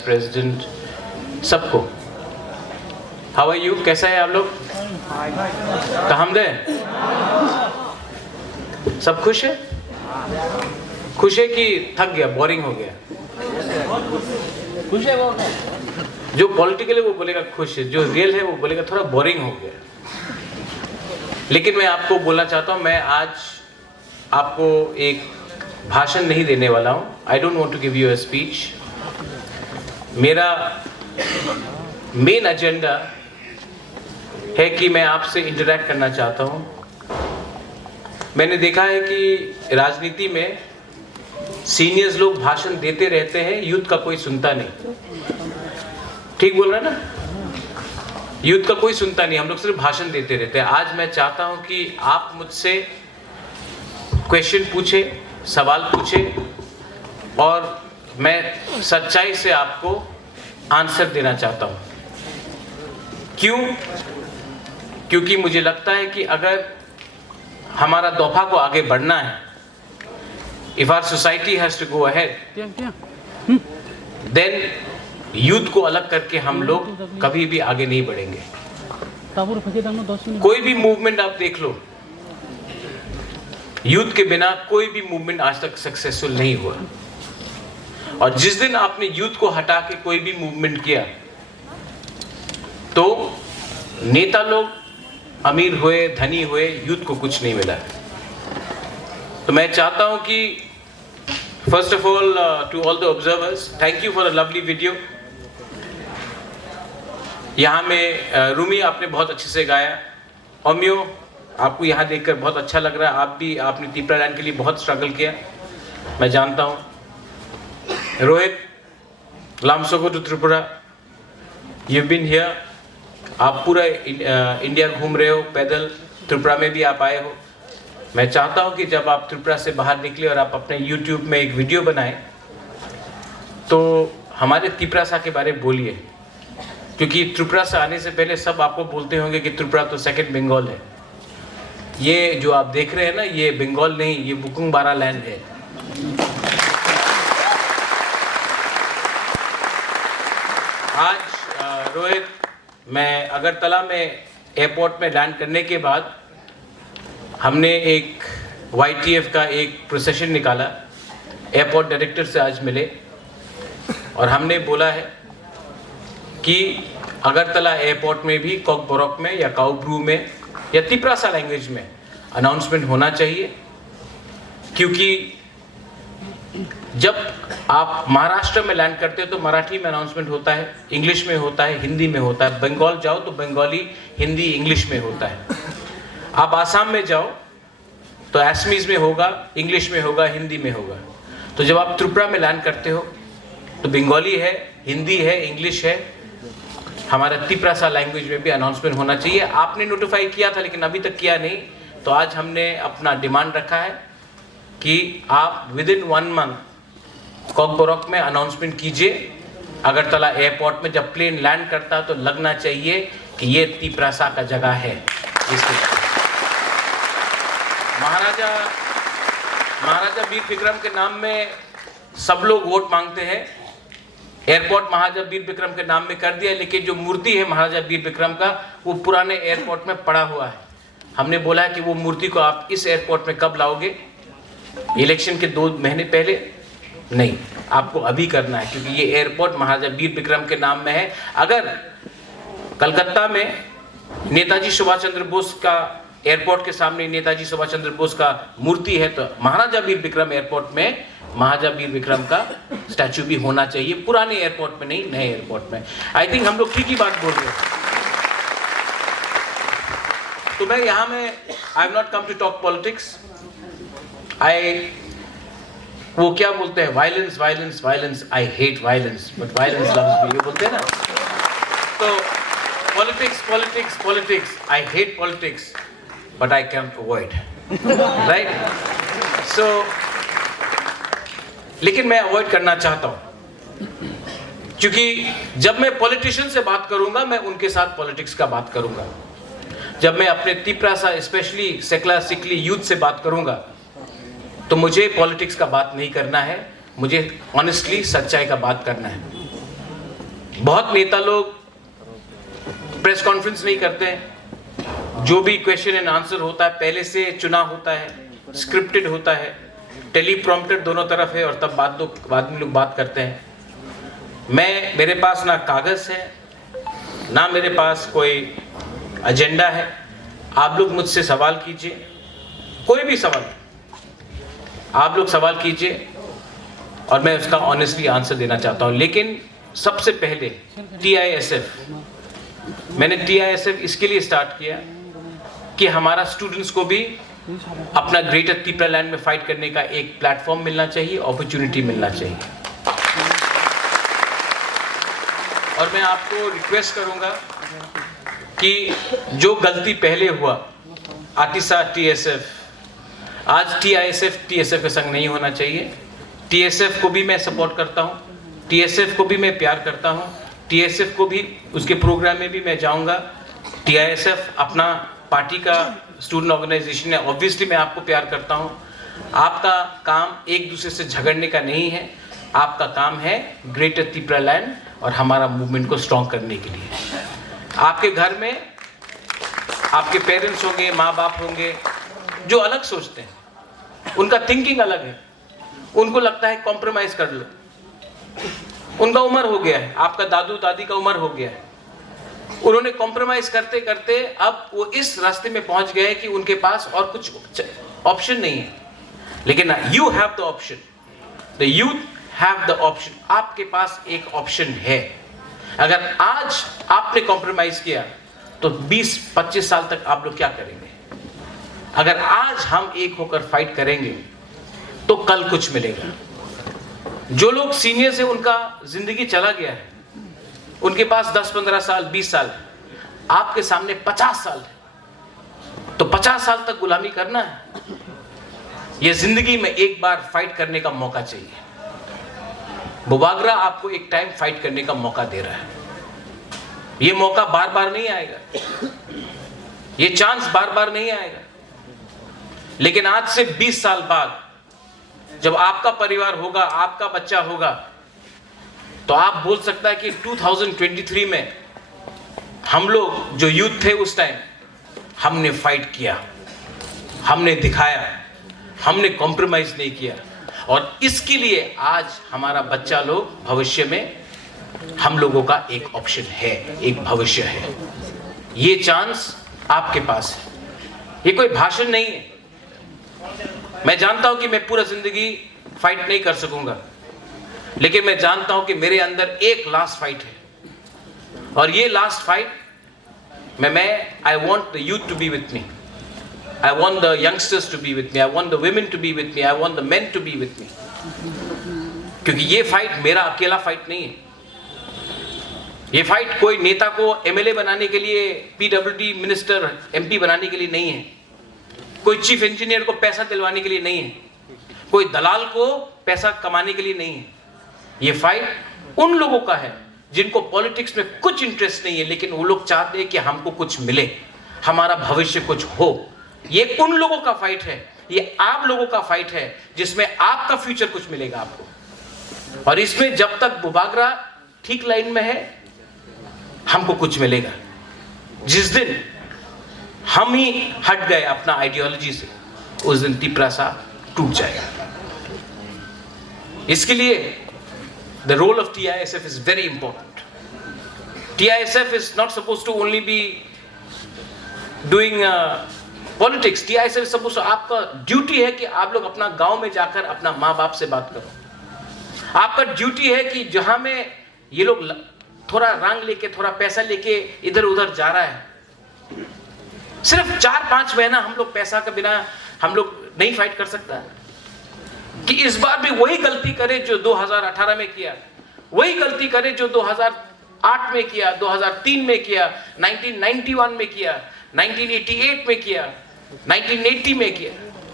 President, सबको। How are you, कैसा है आप लोग? काम दे, सब खुश है? खुश है कि थक गया, बोरिंग हो गया? खुश है वो, जो पॉलिटिकल है वो बोलेगा खुश है, जो रियल है वो बोलेगा थोड़ा बोरिंग हो गया। लेकिन मैं आपको बोलना चाहता हूँ, मैं आज आपको एक भाषण नहीं देने वाला हूँ। I don't want to give you a speech. मेरा मेन एजेंडा है कि मैं आपसे इंटरैक्ट करना चाहता हूँ। मैंने देखा है कि राजनीति में सीनियर्स लोग भाषण देते रहते हैं, यूथ का कोई सुनता नहीं। ठीक बोल रहा है ना? यूथ का कोई सुनता नहीं, हम लोग सिर्फ भाषण देते रहते हैं। आज मैं चाहता हूं कि आप मुझसे क्वेश्चन पूछे, सवाल पूछे और मैं सच्चाई से आपको आंसर देना चाहता हूं। क्यों? क्योंकि मुझे लगता है कि अगर हमारा दोफा को आगे बढ़ना है, if our society has to go ahead, then youth को अलग करके हम लोग कभी भी आगे नहीं बढ़ेंगे। कोई भी मूवमेंट आप देख लो, यूथ के बिना कोई भी मूवमेंट आज तक सक्सेसफुल नहीं हुआ। और जिस दिन आपने यूथ को हटा के कोई भी मूवमेंट किया तो नेता लोग अमीर हुए, धनी हुए, यूथ को कुछ नहीं मिला। तो मैं चाहता हूं कि first of all to all the observers, thank you for a lovely video. यहाँ में रूमी आपने बहुत अच्छे से गाया। ओमियो, आपको यहाँ देखकर बहुत अच्छा लग रहा है। आप भी, आपने तिपरा लैंड के लिए बहुत स्ट्रगल किया, मैं जानता हूँ। रोहित, लामसोगो to Tripura, you been here. आप पूरा इंडिया घूम रहे हो पैदल, त्रिपुरा में भी आप आए हो। मैं चाहता हूँ कि जब आप त्रिपुरा से बाहर निकले और आप अपने YouTube में एक वीडियो बनाएं तो हमारे त्रिपुरा के बारे में बोलिए, क्योंकि त्रिपुरा से आने से पहले सब आपको बोलते होंगे कि त्रिपुरा तो सेकंड बंगाल है। ये जो आप देख रहे हैं ना, ये बंगाल नहीं, ये बुकुंगबारा लैंड है। आज रोहित, मैं अगरतला में एयरपोर्ट में लैंड करने के बाद हमने एक YTF का एक प्रोसेशन निकाला। एयरपोर्ट डायरेक्टर से आज मिले और हमने बोला है कि अगरतला एयरपोर्ट में भी कोकबोरोक में या काउब्रू में या तिपरासा लैंग्वेज में अनाउंसमेंट होना चाहिए। क्योंकि जब आप महाराष्ट्र में लैंड करते हो तो मराठी में अनाउंसमेंट होता है, इंग्लिश में होता है, हिंदी में होता है। बंगाल जाओ तो बंगाली, हिंदी, इंग्लिश में होता है। आप आसाम में जाओ तो असमीज में होगा, इंग्लिश में होगा, हिंदी में होगा। तो जब आप त्रिपुरा में लैंड करते हो तो बंगाली है, हिंदी है, इंग्लिश है, हमारा तिपरासा लैंग्वेज में भी अनाउंसमेंट होना चाहिए। आपने नोटिफाई किया था लेकिन अभी तक किया नहीं, तो आज हमने अपना डिमांड रखा है कि आप विदिन 1 मंथ कोकबोरोक में अनाउंसमेंट कीजिए। अगरतला एयरपोर्ट में जब प्लेन लैंड करता है तो लगना चाहिए कि ये तिपरासा का जगह है। महाराजा वीर विक्रम के नाम में सब लोग वोट मांगते हैं। एयरपोर्ट महाराजा वीर विक्रम के नाम में कर दिया, लेकिन जो मूर्ति है महाराजा वीर विक्रम का वो पुराने एयरपोर्ट में पड़ा हुआ है। हमने बोला है कि वो मूर्ति को आप इस एयरपोर्ट में कब लाओगे? इलेक्शन के 2 महीने पहले नहीं, आपको अभी करना है, क्योंकि ये एयरपोर्ट महाराजा वीर विक्रम के नाम में है। अगर कलकत्ता में नेताजी सुभाष चंद्र बोस का एयरपोर्ट के सामने नेताजी सुभाष चंद्र बोस का मूर्ति है तो महाराजा वीर विक्रम एयरपोर्ट में महाराजा वीर विक्रम का स्टैचू भी होना चाहिए, पुराने एयरपोर्ट में नहीं, नए एयरपोर्ट में। आई थिंक हम लोग ठीक ही बात बोल रहे हैं। तो मैं यहाँ में I have not come to talk politics. वो क्या बोलते हैं, violence violence violence, I hate violence but violence loves me, ये बोलते हैं ना। तो politics politics politics, I hate politics but I can avoid, right? So लेकिन मैं अवॉइड करना चाहता हूं, क्योंकि जब मैं पॉलिटिशियन से बात करूंगा मैं उनके साथ पॉलिटिक्स का बात करूंगा। जब मैं अपने तिपरासा स्पेशली सेक्ला सिकली यूथ से बात करूंगा तो मुझे पॉलिटिक्स का बात नहीं करना है, मुझे ऑनेस्टली सच्चाई का बात करना है। बहुत नेता लोग प्रेस कॉन्फ्रेंस नहीं करते हैं। जो भी क्वेश्चन एंड आंसर होता है पहले से चुना होता है, स्क्रिप्टेड होता है, टेलीप्रॉम्प्टेड दोनों तरफ है, और तब बाद में लोग बात करते हैं। मेरे पास ना कागज है, ना मेरे पास कोई एजेंडा है। आप लोग मुझसे सवाल कीजिए, कोई भी सवाल आप लोग सवाल कीजिए और मैं उसका ऑनेस्टली आंसर देना चाहता हूं। लेकिन सबसे पहले TISF, मैंने TISF इसके लिए स्टार्ट किया कि हमारा स्टूडेंट्स को भी अपना ग्रेटर त्रिपुरा लैंड में फाइट करने का एक प्लेटफॉर्म मिलना चाहिए, अपॉर्चुनिटी मिलना चाहिए। और मैं आपको रिक्वेस्ट करूंगा कि जो गलती पहले हुआ आतिशा TSF, आज TISF के संग नहीं होना चाहिए। TSF को भी मैं सपोर्ट करता हूं, TSF को भी मैं प्यार करता हूं, TSF को भी उसके प्रोग्राम में भी मैं जाऊंगा। TISF अपना पार्टी का स्टूडेंट ऑर्गेनाइजेशन है, ऑब्वियसली मैं आपको प्यार करता हूं। आपका काम एक दूसरे से झगड़ने का नहीं है, आपका काम है ग्रेटर त्रिपुरा लैंड और हमारा मूवमेंट को स्ट्रॉन्ग करने के लिए। आपके घर में आपके पेरेंट्स होंगे, माँ बाप होंगे जो अलग सोचते हैं, उनका थिंकिंग अलग है, उनको लगता है कॉम्प्रोमाइज कर लो, उनका उम्र हो गया है, आपका दादू दादी का उम्र हो गया है, उन्होंने कॉम्प्रोमाइज करते करते अब वो इस रास्ते में पहुंच गए कि उनके पास और कुछ ऑप्शन नहीं है। लेकिन you have the option, the youth have the option. आपके पास एक ऑप्शन है। अगर आज आपने कॉम्प्रोमाइज किया तो 20-25 साल तक आप लोग क्या करेंगे? अगर आज हम एक होकर फाइट करेंगे तो कल कुछ मिलेगा। जो लोग सीनियर से उनका जिंदगी चला गया है, उनके पास 10-15 साल 20 साल, आपके सामने 50 साल है, तो 50 साल तक गुलामी करना है? यह जिंदगी में एक बार फाइट करने का मौका चाहिए। बुबागरा आपको एक टाइम फाइट करने का मौका दे रहा है। यह मौका बार बार नहीं आएगा, यह चांस बार बार नहीं आएगा। लेकिन आज से 20 साल बाद जब आपका परिवार होगा, आपका बच्चा होगा, तो आप बोल सकता है कि 2023 में हम लोग जो यूथ थे उस टाइम, हमने फाइट किया, हमने दिखाया, हमने कॉम्प्रोमाइज नहीं किया। और इसके लिए आज हमारा बच्चा लोग भविष्य में, हम लोगों का एक ऑप्शन है, एक भविष्य है। ये चांस आपके पास है। ये कोई भाषण नहीं है। मैं जानता हूं कि मैं पूरा जिंदगी फाइट नहीं कर सकूंगा, लेकिन मैं जानता हूं कि मेरे अंदर एक लास्ट फाइट है। और ये लास्ट फाइट मैं I want the youth to be with me, I want the youngsters to be with me, I want the women to be with me, I want the men to be with me. क्योंकि ये fight मेरा अकेला fight नहीं है। ये fight कोई नेता को MLA बनाने के लिए, PWD मिनिस्टर MP बनाने के लिए नहीं है, कोई चीफ इंजीनियर को पैसा दिलवाने के लिए नहीं है, कोई दलाल को पैसा कमाने के लिए नहीं है। ये फाइट उन लोगों का है जिनको पॉलिटिक्स में कुछ इंटरेस्ट नहीं है, लेकिन वो लोग चाहते हैं कि हमको कुछ मिले, हमारा भविष्य कुछ हो। ये उन लोगों का फाइट है, ये आप लोगों का फाइट है, जिसमें आपका फ्यूचर कुछ मिलेगा आपको। और इसमें जब तक बुबागरा ठीक लाइन में है, हमको कुछ मिलेगा। जिस दिन हम ही हट गए अपना आइडियोलॉजी से, उस दिन त्रिपुरा टूट जाएगा। इसके लिए the role of TISF is very important. TISF is not supposed to only be doing politics. TISF suppose, आपका ड्यूटी है कि आप लोग अपना गांव में जाकर अपना माँ बाप से बात करो। आपका ड्यूटी है कि जहां में ये लोग थोड़ा रंग लेके, थोड़ा पैसा लेके इधर उधर जा रहा है, सिर्फ 4-5 महीना हम लोग पैसा के बिना हम लोग नहीं फाइट कर सकता, कि इस बार भी वही गलती करे जो 2018 में किया, वही गलती करे जो 2008 में किया, 2003 में किया, 1991 में किया, 1988 में किया, 1980 में किया,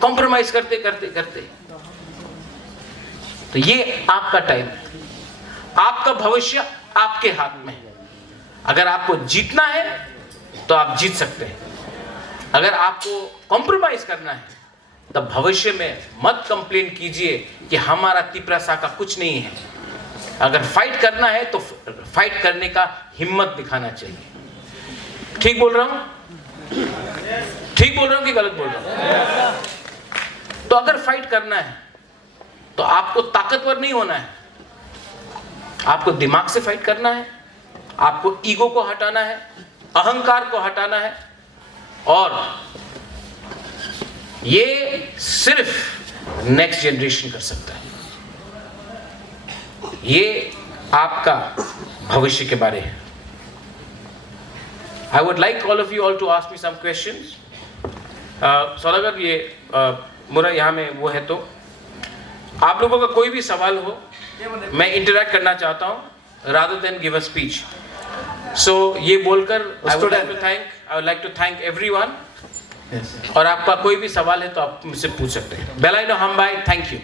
कॉम्प्रोमाइज करते करते करते। तो ये आपका टाइम है, आपका भविष्य आपके हाथ में है। अगर आपको जीतना है तो आप जीत सकते हैं, अगर आपको कॉम्प्रोमाइज करना है तब भविष्य में मत कंप्लेन कीजिए कि हमारा त्रिपुरा का कुछ नहीं है। अगर फाइट करना है तो फाइट करने का हिम्मत दिखाना चाहिए। ठीक बोल रहा हूं? ठीक बोल रहा हूं कि गलत बोल रहा हूं? तो अगर फाइट करना है तो आपको ताकतवर नहीं होना है, आपको दिमाग से फाइट करना है, आपको ईगो को हटाना है, अहंकार को हटाना है। और ये सिर्फ नेक्स्ट जनरेशन कर सकता है। ये आपका भविष्य के बारे है। I would like all of you all to ask me some questions. सौदागर ये मुरा यहाँ में वो है, तो आप लोगों का कोई भी सवाल हो, मैं इंटरैक्ट करना चाहता हूँ rather than give a speech. So ये बोलकर I would like to thank everyone. और आपका कोई भी सवाल है तो आप मुझसे पूछ सकते हैं। बेलाइनो हम बाय, थैंक यू।